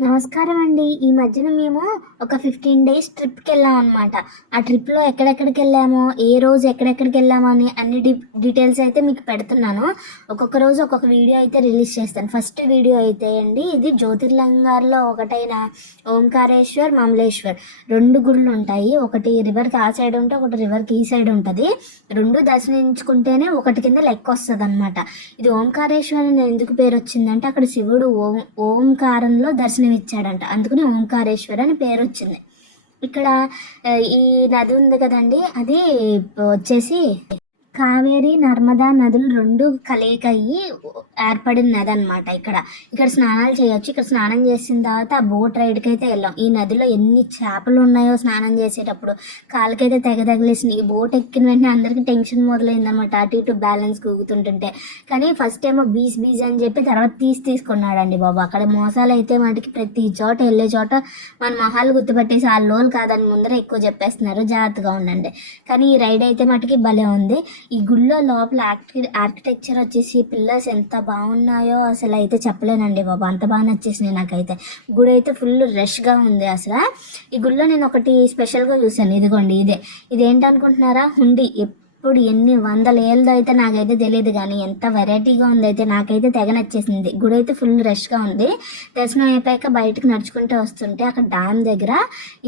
నమస్కారం అండి ఈ మధ్యన మేము ఒక ఫిఫ్టీన్ డేస్ ట్రిప్కి వెళ్ళాం అనమాట ఆ ట్రిప్లో ఎక్కడెక్కడికి వెళ్ళామో ఏ రోజు ఎక్కడెక్కడికి వెళ్ళామో అని అన్ని డి డీటెయిల్స్ అయితే మీకు పెడుతున్నాను. ఒక్కొక్క రోజు ఒక్కొక్క వీడియో అయితే రిలీజ్ చేస్తాను. ఫస్ట్ వీడియో అయితే అండి ఇది జ్యోతిర్లింగాల్లో ఒకటైన ఓంకారేశ్వర్ మమలేశ్వర్. రెండు గుళ్ళు ఉంటాయి. ఒకటి రివర్కి ఆ సైడ్ ఉంటే ఒకటి రివర్కి ఈ సైడ్ ఉంటుంది. రెండు దర్శనించుకుంటేనే ఒకటి కింద లెక్క వస్తుంది అనమాట ఇది ఓంకారేశ్వర్ అని ఎందుకు పేరు వచ్చిందంటే అక్కడ శివుడు ఓం ఓంకారంలో దర్శనం ఇచ్చాడంట. అందుకని ఓంకారేశ్వర్ అని పేరు వచ్చింది ఇక్కడ ఈ నది ఉంది కదండి అది వచ్చేసి కావేరి నర్మదా నదులు రెండు కలయిక అయ్యి ఏర్పడిన నది అనమాట ఇక్కడ. ఇక్కడ స్నానాలు చేయొచ్చు. ఇక్కడ స్నానం చేసిన తర్వాత ఆ బోట్ రైడ్కి అయితే వెళ్ళాం. ఈ నదిలో ఎన్ని చేపలు ఉన్నాయో స్నానం చేసేటప్పుడు కాళ్ళకైతే తెగ తగిలేసింది. ఈ బోట్ ఎక్కిన వెంటనే అందరికీ టెన్షన్ మొదలైందనమాట అటు ఇటు బ్యాలెన్స్ కూగుతుంటుంటే. కానీ ఫస్ట్ ఏమో బీచ్ బీచ్ అని చెప్పి తర్వాత తీసి తీసుకున్నాడండి బాబు. అక్కడ మోసాలు అయితే వాటికి ప్రతి చోట వెళ్ళే చోట మన మొహాలు గుర్తుపట్టేసి ఆ లోలు కాదని ముందర ఎక్కువ చెప్పేస్తున్నారు. జాగ్రత్తగా ఉండండి. కానీ ఈ రైడ్ అయితే మటుకి భలే ఉంది. ఈ గుళ్ళో లోపల ఆర్కి ఆర్కిటెక్చర్ వచ్చేసి పిల్లర్స్ ఎంత బాగున్నాయో అసలు అయితే చెప్పలేనండి బాబు. అంత బాగా నచ్చేసినాయి నాకైతే. గుడి అయితే ఫుల్ రష్గా ఉంది అసలు. ఈ గుళ్ళో నేను ఒకటి స్పెషల్గా చూశాను. ఇదిగోండి ఇదే. ఇదేంటనుకుంటున్నారా? హుండీ. ఇప్పుడు ఎన్ని వందల ఏళ్ళదో అయితే నాకైతే తెలియదు కానీ ఎంత వెరైటీగా ఉందైతే నాకైతే తెగ నచ్చేసింది. గుడి అయితే ఫుల్ రష్గా ఉంది. దర్శనం అయిపోయాక బయటకు నడుచుకుంటూ వస్తుంటే అక్కడ డ్యామ్ దగ్గర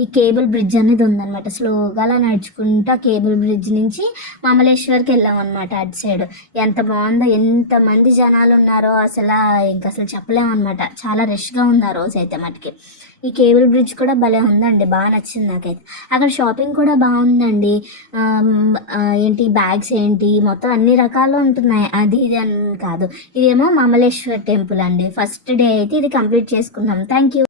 ఈ కేబుల్ బ్రిడ్జ్ అనేది ఉందన్నమాట. స్లోగా అలా నడుచుకుంటూ ఆ కేబుల్ బ్రిడ్జ్ నుంచి మమలేశ్వర్కి వెళ్ళాం అనమాట అటు సైడ్. ఎంత బాగుందో ఎంత మంది జనాలు ఉన్నారో అసలు ఇంకా అసలు చెప్పలేమన్నమాట చాలా రష్గా ఉంది ఆ రోజు అయితే మటుకి. ఈ కేబుల్ బ్రిడ్జ్ కూడా భలే ఉందండి. బాగా నచ్చింది నాకైతే. అక్కడ షాపింగ్ కూడా బాగుందండి. ఆ, ఏంటి బ్యాగ్స్ ఏంటి మొత్తం అన్ని రకాలు ఉంటున్నాయి. అది ఇది అని కాదు. ఇదేమో మమలేశ్వర్ టెంపుల్ అండి. ఫస్ట్ డే అయితే ఇది కంప్లీట్ చేసుకున్నాం. Thank you